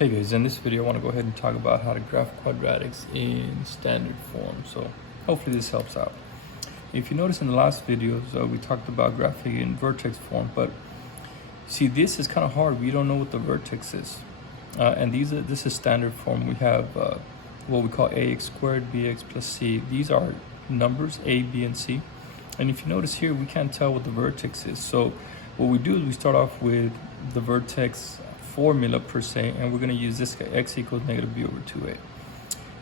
Hey guys, in this video I want to go ahead and talk about how to graph quadratics in standard form. So hopefully this helps out. If you notice in the last videos, we talked about graphing in vertex form, but see, this is kind of hard. We don't know what the vertex is. And this is standard form. We have what we call ax squared bx plus c. These are numbers, a, b, and c. And if you notice here, we can't tell what the vertex is. So what we do is we start off with the vertex formula per se, and we're going to use this guy, x equals negative b over 2a.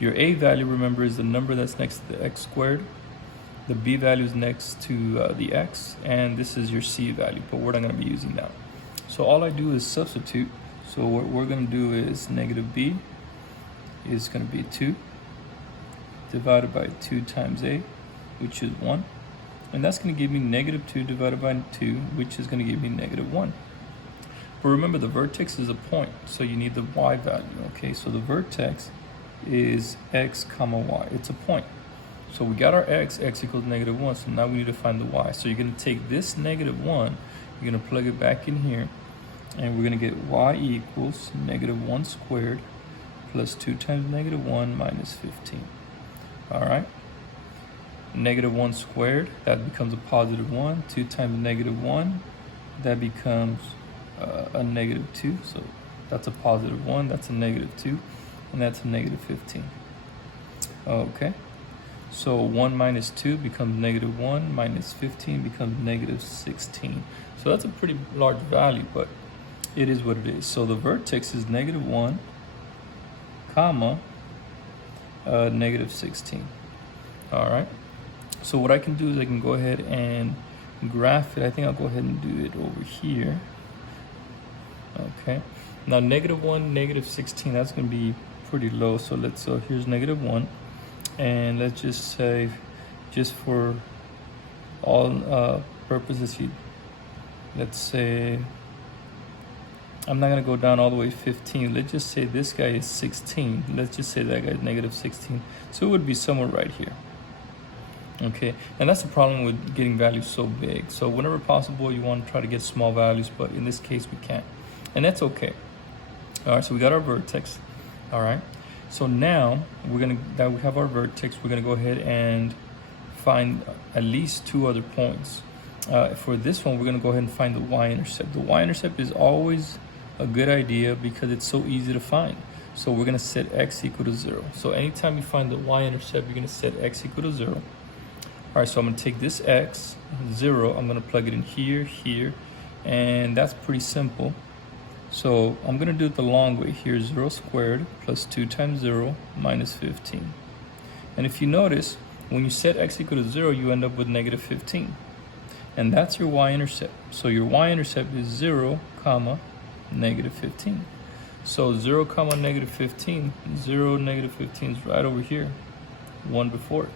Your a value, remember, is the number that's next to the x squared. The b value is next to the x, and this is your c value, but we're not going to be using that. So all I do is substitute. So what we're going to do is negative b is going to be 2 divided by 2 times a, which is 1. And that's going to give me negative 2 divided by 2, which is going to give me negative 1. But remember, the vertex is a point, so you need the y value, okay? So the vertex is x comma y. It's a point. So we got our x equals negative 1, so now we need to find the y. So you're going to take this negative 1, you're going to plug it back in here, and we're going to get y equals negative 1 squared plus 2 times negative 1 minus 15. All right? Negative 1 squared, that becomes a positive 1. 2 times negative 1, that becomes a negative 2. So that's a positive 1, that's a negative 2, and that's a negative 15. Okay, so 1 minus 2 becomes negative 1, minus 15 becomes negative 16. So that's a pretty large value, but it is what it is. So the vertex is negative 1, comma, negative 16. All right. So what I can do is I can go ahead and graph it. I think I'll go ahead and do it over here. Okay. Now negative 1, negative 16, that's going to be pretty low. So here's negative 1. And let's just say, just for all purposes, let's say, I'm not going to go down all the way 15. Let's just say this guy is 16. Let's just say that guy is negative 16. So it would be somewhere right here. Okay, and that's the problem with getting values so big. So whenever possible, you want to try to get small values, but in this case, we can't. And that's okay. All right, so we got our vertex. All right, so now that we have our vertex, we're gonna go ahead and find at least 2 other points. For this one, we're gonna go ahead and find the y-intercept. The y-intercept is always a good idea because it's so easy to find. So we're gonna set x equal to 0. So anytime you find the y-intercept, you're gonna set x equal to 0. All right, so I'm gonna take this x, 0, I'm gonna plug it in here, here, and that's pretty simple. So I'm gonna do it the long way here, 0 squared plus 2 times 0 minus 15. And if you notice, when you set x equal to 0, you end up with negative 15. And that's your y-intercept. So your y-intercept is 0, comma, negative 15. So 0, comma, negative 15, 0, negative 15 is right over here, 1 before it.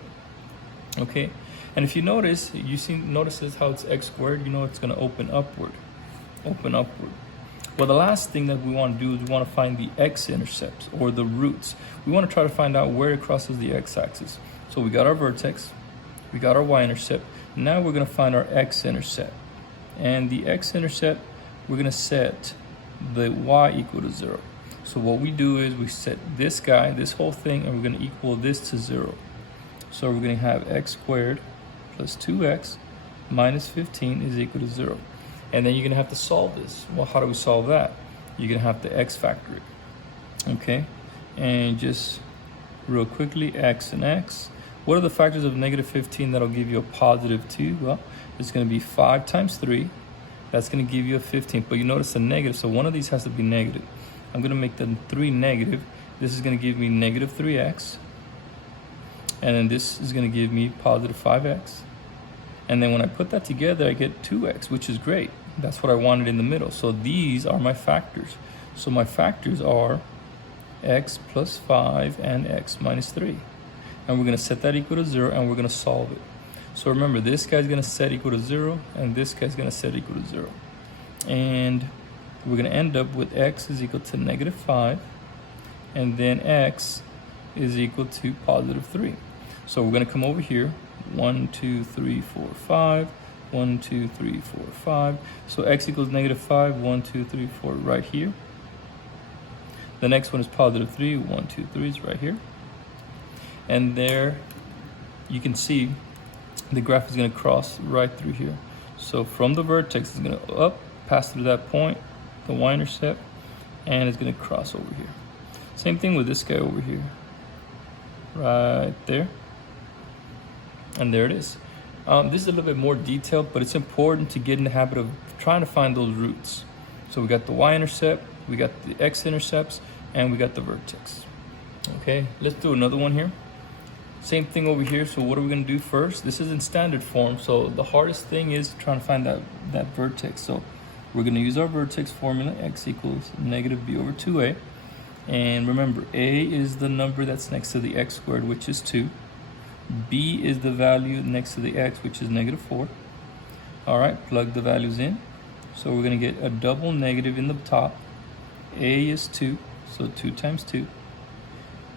Okay, and if you notice, notices how it's x squared, you know it's going to open upward. Well, the last thing that we want to do is we want to find the x-intercepts, or the roots. We want to try to find out where it crosses the x-axis. So we got our vertex, we got our y-intercept. Now we're going to find our x-intercept. And the x-intercept, we're going to set the y equal to 0. So what we do is we set this guy, this whole thing, and we're going to equal this to 0. So we're going to have x squared plus 2x minus 15 is equal to 0. And then you're going to have to solve this. Well, how do we solve that? You're going to have to x factor it. Okay? And just real quickly, x and x. What are the factors of negative 15 that'll give you a positive 2? Well, it's going to be 5 times 3. That's going to give you a 15. But you notice a negative, so one of these has to be negative. I'm going to make the 3 negative. This is going to give me negative 3x. And then this is going to give me positive 5x. And then when I put that together, I get 2x, which is great. That's what I wanted in the middle. So these are my factors. So my factors are x plus 5 and x minus 3. And we're going to set that equal to 0, and we're going to solve it. So remember, this guy's going to set equal to 0, and this guy's going to set equal to 0. And we're going to end up with x is equal to negative 5, and then x is equal to positive 3. So we're going to come over here, 1, 2, 3, 4, 5, 1, 2, 3, 4, 5. So x equals negative 5, 1, 2, 3, 4 right here. The next one is positive 3. 1, 2, 3 is right here. And there you can see the graph is going to cross right through here. So from the vertex, it's going to up, pass through that point, the Y-intercept, and it's going to cross over here. Same thing with this guy over here. Right there. And there it is. This is a little bit more detailed, but it's important to get in the habit of trying to find those roots. So we got the Y-intercept, we got the X-intercepts, and we got the vertex. Okay, let's do another one here. Same thing over here. So what are we going to do first? This is in standard form, so the hardest thing is trying to find that vertex. So we're going to use our vertex formula, x equals negative b over 2a. And remember, a is the number that's next to the x squared, which is 2. B is the value next to the x, which is negative 4. All right, plug the values in. So we're going to get a double negative in the top. A is 2, so 2 times 2.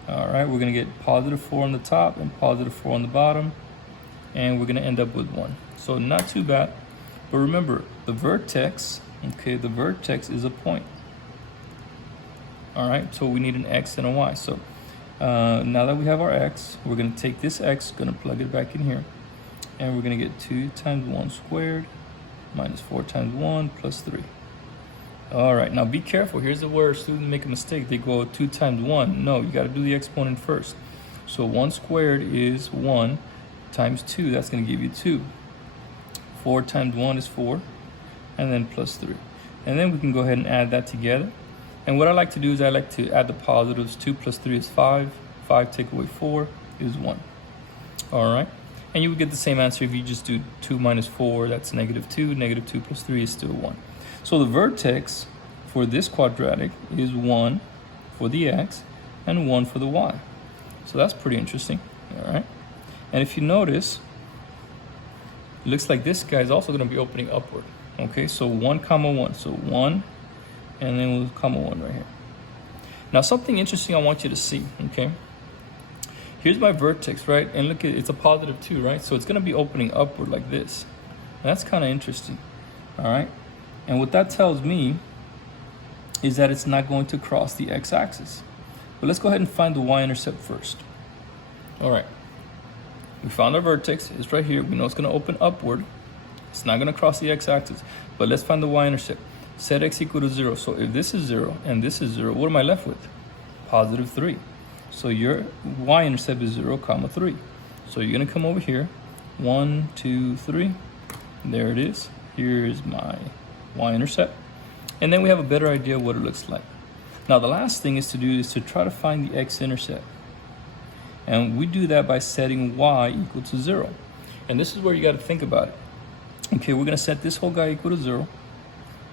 All right, we're going to get positive 4 on the top and positive 4 on the bottom. And we're going to end up with 1. So not too bad. But remember, the vertex, okay, the vertex is a point. All right, so we need an x and a y. So now that we have our x, we're going to take this x, going to plug it back in here, and we're going to get 2 times 1 squared minus 4 times 1 plus 3. All right, now be careful. Here's where students make a mistake. They go 2 times 1. No, you got to do the exponent first. So 1 squared is 1 times 2. That's going to give you 2. 4 times 1 is 4, and then plus 3. And then we can go ahead and add that together. And what I like to do is I like to add the positives. 2 plus 3 is 5. 5 take away 4 is 1. All right. And you would get the same answer if you just do 2 minus 4. That's negative 2. Negative 2 plus 3 is still 1. So the vertex for this quadratic is 1 for the x and 1 for the y. So that's pretty interesting. All right. And if you notice, it looks like this guy is also going to be opening upward. Okay. So 1 comma 1. So 1. And then we'll comma 1 right here. Now something interesting I want you to see, okay? Here's my vertex, right? And look, it's a positive 2, right? So it's going to be opening upward like this. And that's kind of interesting, all right? And what that tells me is that it's not going to cross the x-axis. But let's go ahead and find the y-intercept first. All right. We found our vertex. It's right here. We know it's going to open upward. It's not going to cross the x-axis. But let's find the y-intercept. Set x equal to 0. So if this is 0 and this is 0, what am I left with? Positive 3. So your y-intercept is 0, comma 3. So you're going to come over here. 1, 2, 3. There it is. Here's my y-intercept. And then we have a better idea of what it looks like. Now the last thing is to try to find the x-intercept. And we do that by setting y equal to 0. And this is where you got to think about it. Okay, we're going to set this whole guy equal to 0.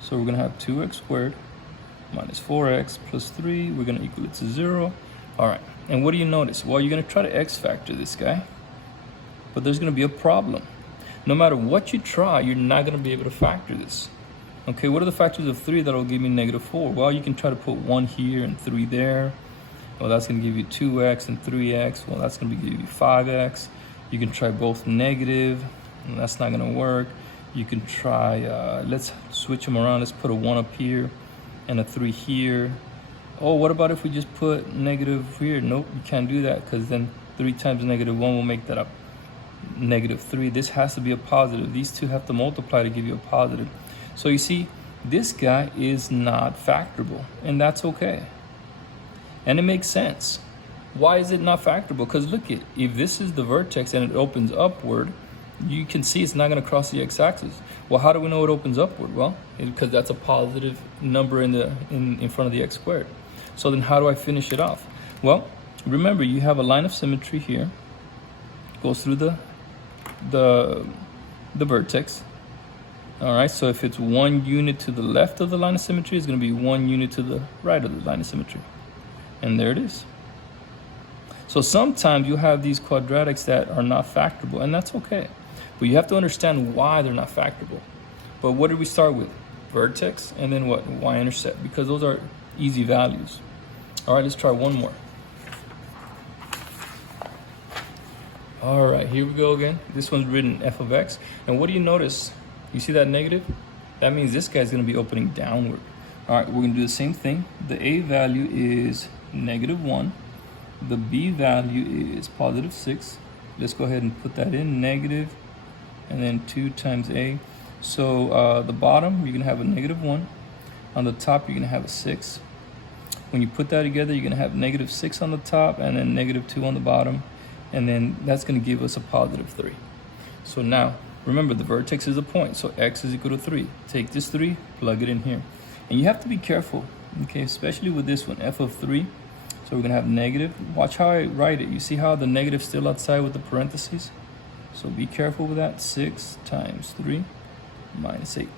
So we're going to have 2x squared minus 4x plus 3. We're going to equal it to 0. All right. And what do you notice? Well, you're going to try to x factor this guy. But there's going to be a problem. No matter what you try, you're not going to be able to factor this. Okay, what are the factors of 3 that will give me negative 4? Well, you can try to put 1 here and 3 there. Well, that's going to give you 2x and 3x. Well, that's going to give you 5x. You can try both negative. And that's not going to work. You can try, let's switch them around. Let's put a 1 up here and a 3 here. Oh, what about if we just put negative here? Nope, you can't do that because then 3 times negative 1 will make that a negative 3. This has to be a positive. These two have to multiply to give you a positive. So you see, this guy is not factorable, and that's okay. And it makes sense. Why is it not factorable? Because look, if this is the vertex and it opens upward, you can see it's not going to cross the x-axis. Well, how do we know it opens upward? Well, because that's a positive number in front of the x squared. So then how do I finish it off? Well, remember, you have a line of symmetry here. Goes through the vertex. All right, so if it's 1 unit to the left of the line of symmetry, it's going to be 1 unit to the right of the line of symmetry. And there it is. So sometimes you have these quadratics that are not factorable, and that's okay. But you have to understand why they're not factorable. But what did we start with? Vertex, and then what? Y-intercept, because those are easy values. All right, let's try one more. All right, here we go again. This one's written f of x. And what do you notice? You see that negative? That means this guy's going to be opening downward. All right, we're going to do the same thing. the a value is -1. The b value is +6. Let's go ahead and put that in, negative, and then 2 times a. So the bottom, you're gonna have a -1. On the top, you're gonna have a 6. When you put that together, you're gonna have -6 on the top and then -2 on the bottom. And then that's gonna give us a +3. So now, remember the vertex is a point, so x is equal to 3. Take this 3, plug it in here. And you have to be careful, okay, especially with this one, f of 3. So we're gonna have negative. Watch how I write it. You see how the negative's still outside with the parentheses? So be careful with that. 6 times 3 minus 8.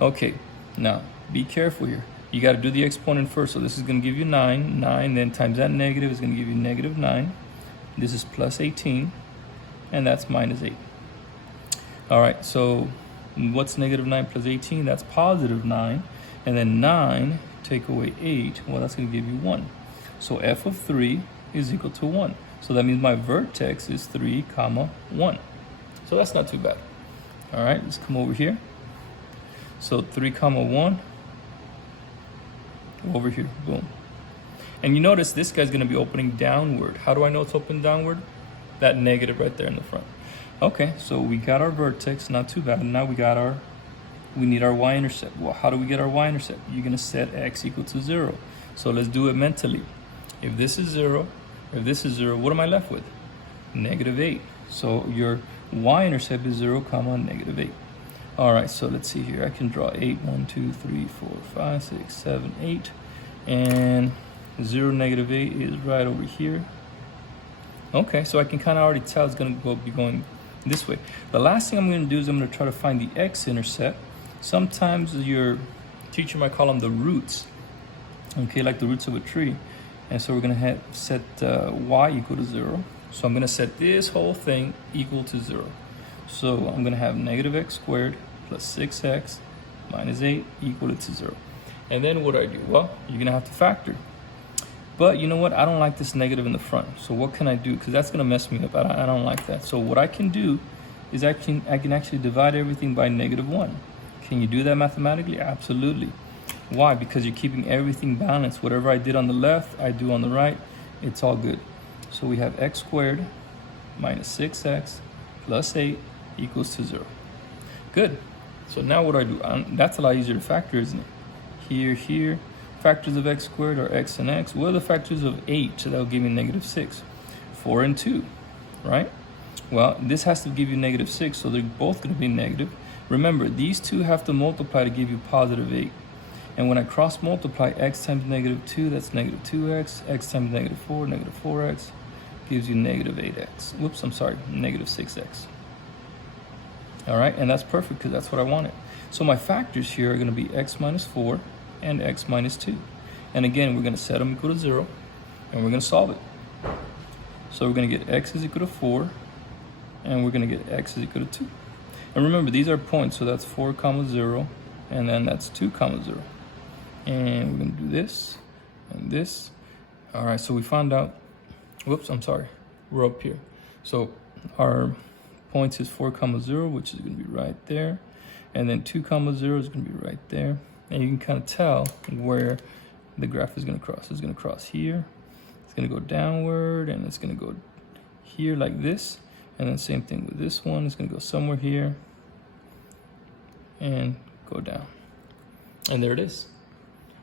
Okay, now be careful here. You gotta do the exponent first. So this is gonna give you 9. 9 then times that negative is gonna give you -9. This is plus 18, and that's -8. All right, so what's -9 plus 18? That's +9. And then 9 take away 8, well, that's gonna give you 1. So f of 3 is equal to 1. So that means my vertex is 3, 1. So that's not too bad. All right, let's come over here. So 3, 1, over here, boom. And you notice this guy's gonna be opening downward. How do I know it's open downward? That negative right there in the front. Okay, so we got our vertex, not too bad. Now we need our y-intercept. Well, how do we get our y-intercept? You're gonna set x equal to 0. So let's do it mentally. If this is 0, what am I left with? -8. So your y-intercept is 0, -8. All right, so let's see here. I can draw 8, 1, 2, 3, 4, 5, 6, 7, 8. And 0, -8 is right over here. Okay, so I can kind of already tell it's gonna be going this way. The last thing I'm gonna do is I'm gonna try to find the x-intercept. Sometimes your teacher might call them the roots, okay, like the roots of a tree. And so we're gonna set y equal to 0. So I'm gonna set this whole thing equal to 0. So I'm gonna have -x² plus 6x minus 8 equal to 0. And then what do I do? Well, you're gonna have to factor. But you know what? I don't like this negative in the front. So what can I do? Because that's gonna mess me up. I don't like that. So what I can do is I can actually divide everything by -1. Can you do that mathematically? Absolutely. Why? Because you're keeping everything balanced. Whatever I did on the left, I do on the right. It's all good. So we have x² minus 6x plus 8 equals to 0. Good. So now what do I do? That's a lot easier to factor, isn't it? Here. Factors of x² are x and x. What are the factors of 8? So that'll give me -6. 4 and 2, right? Well, this has to give you -6, so they're both going to be negative. Remember, these two have to multiply to give you +8. And when I cross multiply x times -2, that's -2x. X times -4, -4x gives you -8x. Whoops, I'm sorry, -6x. All right, and that's perfect because that's what I wanted. So my factors here are going to be x minus 4 and x minus 2. And again, we're going to set them equal to 0, and we're going to solve it. So we're going to get x is equal to 4, and we're going to get x is equal to 2. And remember, these are points, so that's 4, 0, and then that's 2, 0. And we're going to do this and this. All right, so we found out, whoops, I'm sorry, we're up here. So our points is 4, 0, which is going to be right there. And then 2, 0 is going to be right there. And you can kind of tell where the graph is going to cross. It's going to cross here. It's going to go downward, and it's going to go here like this. And then same thing with this one. It's going to go somewhere here and go down. And there it is.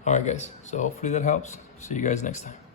All right, guys. So hopefully that helps. See you guys next time.